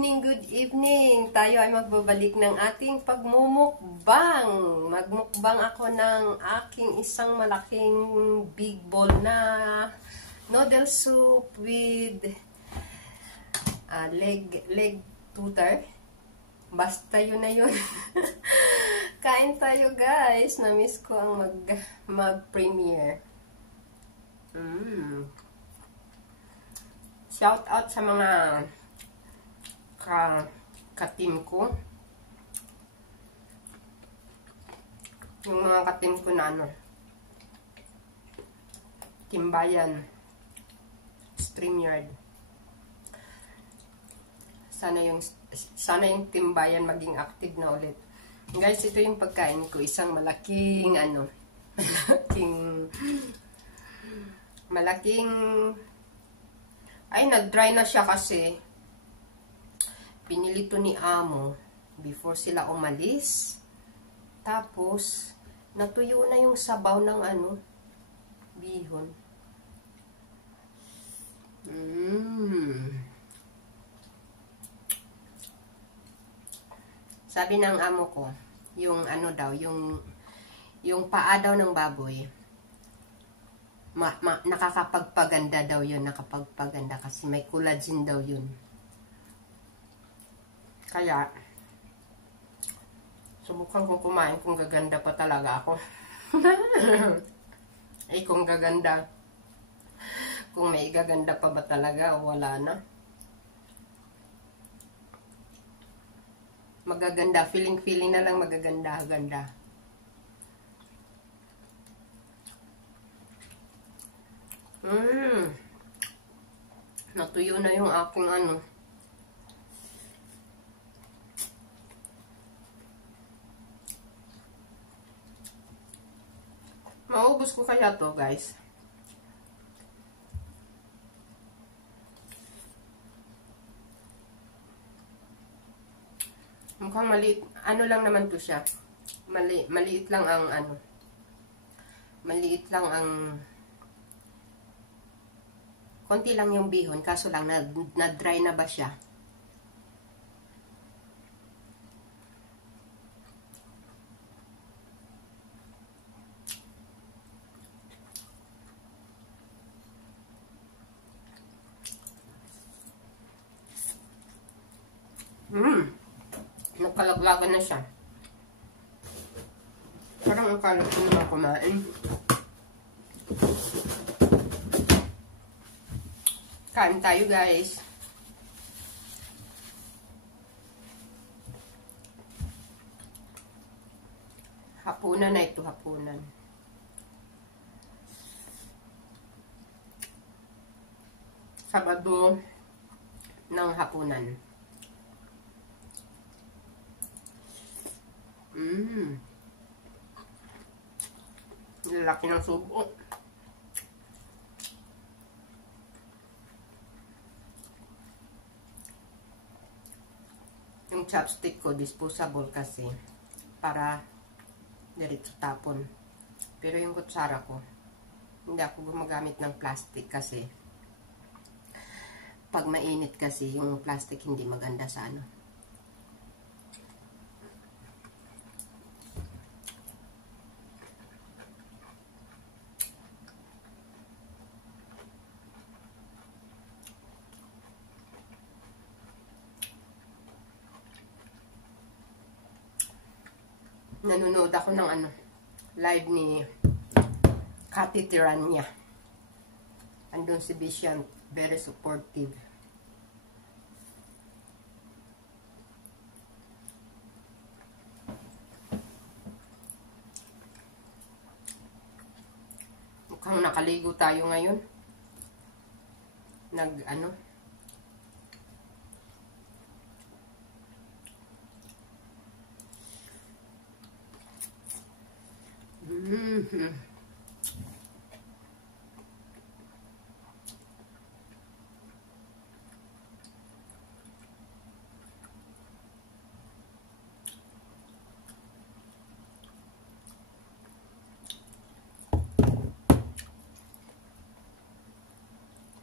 good evening. Tayo ay magbabalik ng ating pagmumukbang. Magmukbang ako ng aking isang malaking big bowl na noodle soup with leg tutor. Basta yun na yun. Kain tayo guys. Na-miss ko ang mag-premiere. Shout out sa mga ka-team ko. Yung mga ka-team ko na Timbayan, StreamYard. Sana yung Timbayan maging active na ulit. Guys, ito yung pagkain ko. Isang malaking ay, nag-dry na siya kasi pinili to ni Amo before sila umalis. Tapos, natuyo na yung sabaw ng bihon. Sabi ng amo ko, yung yung paa daw ng baboy, nakakapagpaganda daw yun, nakapagpaganda kasi may collagen daw yun. Kaya, subukan kong kumain kung gaganda pa talaga ako. Kung gaganda. Kung may gaganda pa ba talaga o wala na. Magaganda. Feeling na lang magaganda-ganda. Natuyo na yung aking Maubos ko kaya to, guys. Mukhang maliit. Lang naman to siya. Maliit lang ang maliit lang ang konti lang yung bihon, kaso lang na-dry na ba siya? Nagkalaglagan na siya. Parang ang kalat ko naman kumain. Kain tayo guys. Hapunan na ito, hapunan. Sabado ng hapunan. Lalaki ng subo. Yung chopstick ko disposable kasi para diretso tapon. Pero yung kutsara ko hindi ako gumagamit ng plastic kasi pag mainit kasi yung plastic hindi maganda sa Nanonood ako ng live ni Cathy Tirania. Andun si Bishan, very supportive. Mukhang nakaligo tayo ngayon.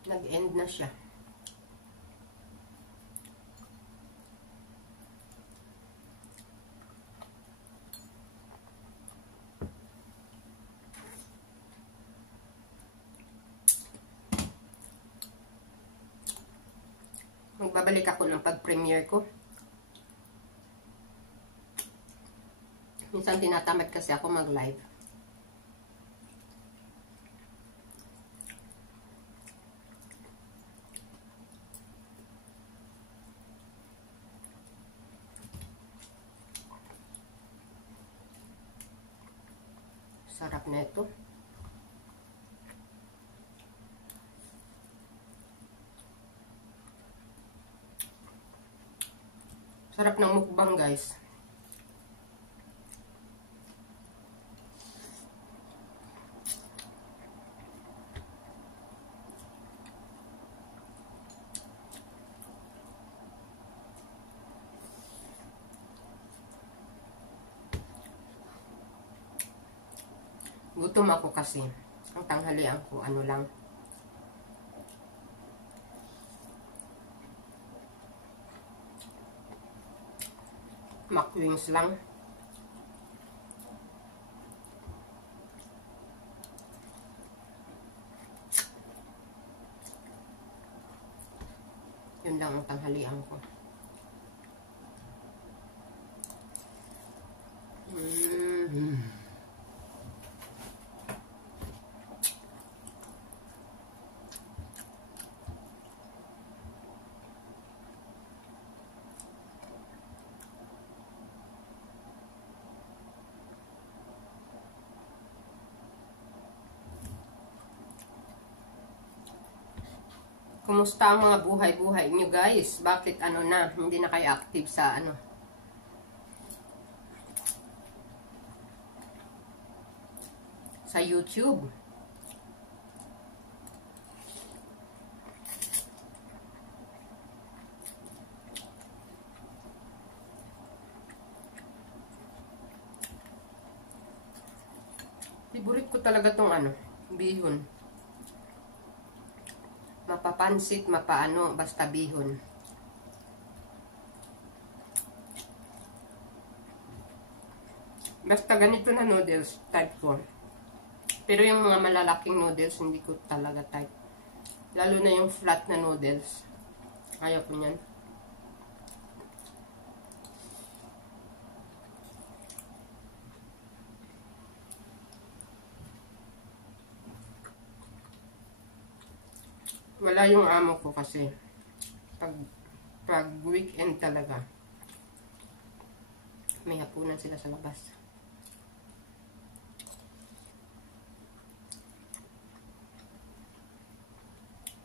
Nag-end na siya. Babalik ako ng pag-premiere ko. Minsan tinatamad kasi ako mag-live. Sarap na ito. Sarap ng mukbang, guys. Gutom ako kasi. Ang tanghalian ko, ano lang. McWings lang. Yun lang ang tanghalian ko. Kumusta ang mga buhay-buhay nyo, guys? Bakit ano na, hindi na kayo active sa ano? Sa YouTube. Favorite ko talaga tong ano, bihon. Mapapansit, mapaano, basta bihon. Basta ganito na noodles, type ko. Pero yung mga malalaking noodles, hindi ko talaga type. Lalo na yung flat na noodles. Ayaw ko niyan. Wala yung amo ko kasi pag weekend talaga may hapunan sila sa labas.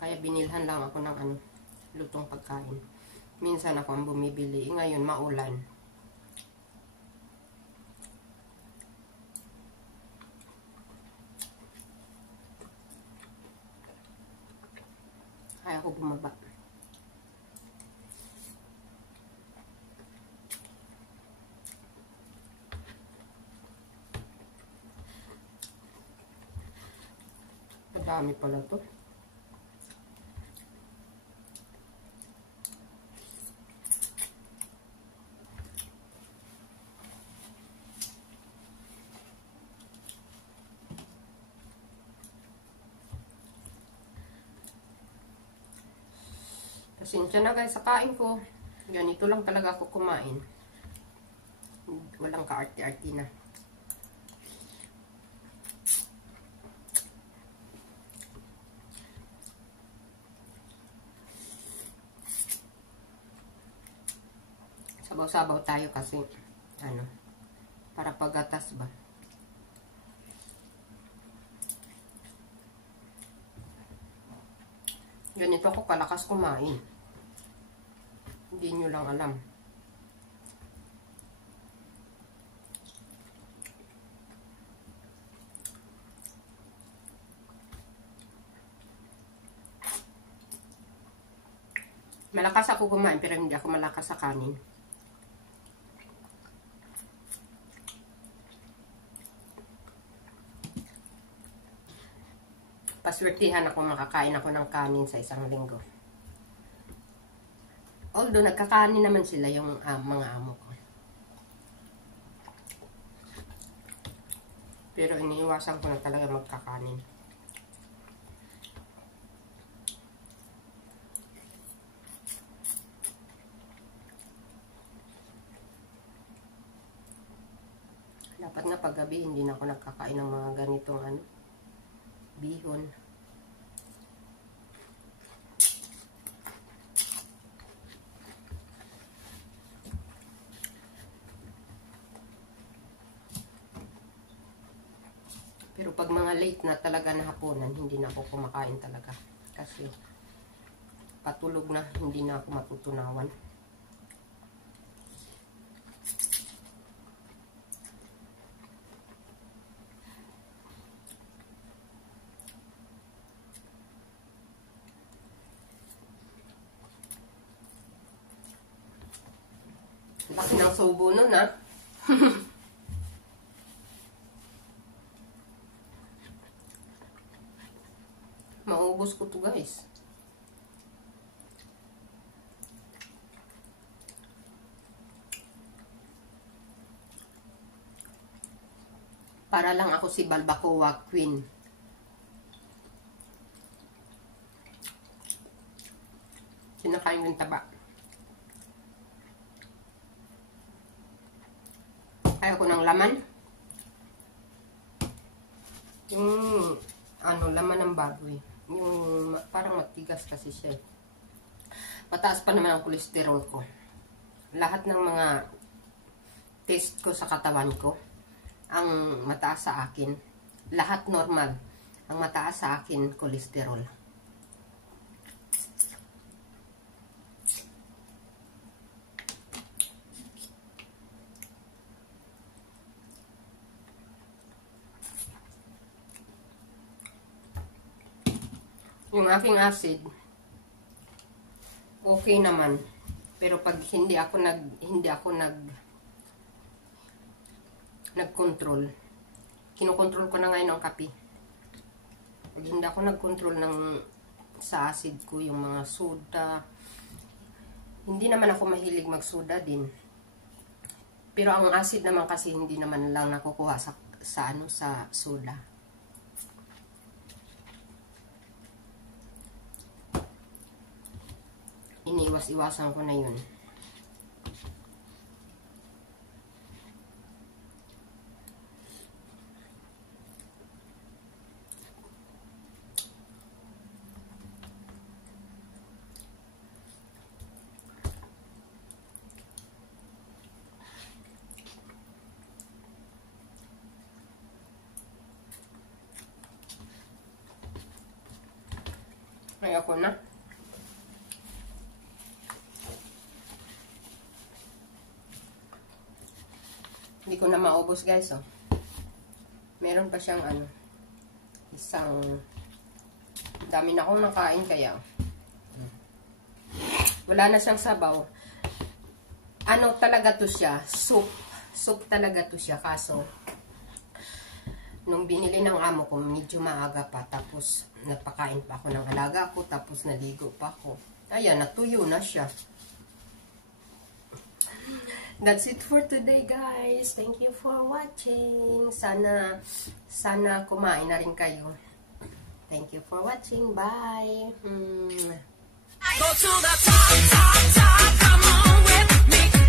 Kaya binilhan lang ako ng ano, lutong pagkain. Minsan ako ang bumibili. Ngayon maulan. Kaya ako bumaba. Madami pala to. Pasensya na guys sa kain ko. Ganito lang talaga ako kumain. Walang ka-arty-arty na. Sabaw-sabaw tayo kasi ano, para pagatas ba. Ganito ako kalakas kumain. Hindi nyo lang alam. Malakas ako kumain pero hindi ako malakas sa kanin. Paswertihan ako makakain ako ng kanin sa isang linggo. Although nagkakanin naman sila yung mga amo ko. Pero iniiwasan ko na talaga magkakanin. kasi hindi na ako nagkakain ng mga ganitong ano, bihon. Pero pag mga late na talaga na hapunan, hindi na ako kumakain talaga. Kasi patulog na, hindi na ako matutunawan. Laki ng subo nun, ha? Maubos ko to, guys. Para lang ako si Balbacoa Queen. Sinakain ng taba. Ayaw ko ng laman. Yung ano, laman ng baboy. Yung parang matigas kasi siya. Mataas pa naman ang kolesterol ko. Lahat ng mga test ko sa katawan ko, ang mataas sa akin. Lahat normal. Ang mataas sa akin, kolesterol. Yung aking acid, okay naman. Pero pag hindi ako nag-control, kinokontrol ko na ngayon ang kape. Pag hindi ako nag-control sa acid ko, yung mga soda, hindi naman ako mahilig mag-soda din. Pero ang acid naman kasi hindi naman lang nakukuha sa soda. Iniwas-iwasan ko na yun. Ay, ako na. Hindi ko na maubos, guys, oh. Meron pa siyang ano, isang dami na akong nakain kaya. Wala na siyang sabaw. Ano talaga to siya? Soup. Soup talaga to siya. Kaso, nung binili ng amo ko, medyo maaga pa. Tapos, nagpakain pa ako ng alaga ko. Tapos, naligo pa ako. Ayan, natuyo na siya. That's it for today, guys. Thank you for watching. Sana kumain na rin kayo. Thank you for watching. Bye. Go to the top, top, top. Come on with me.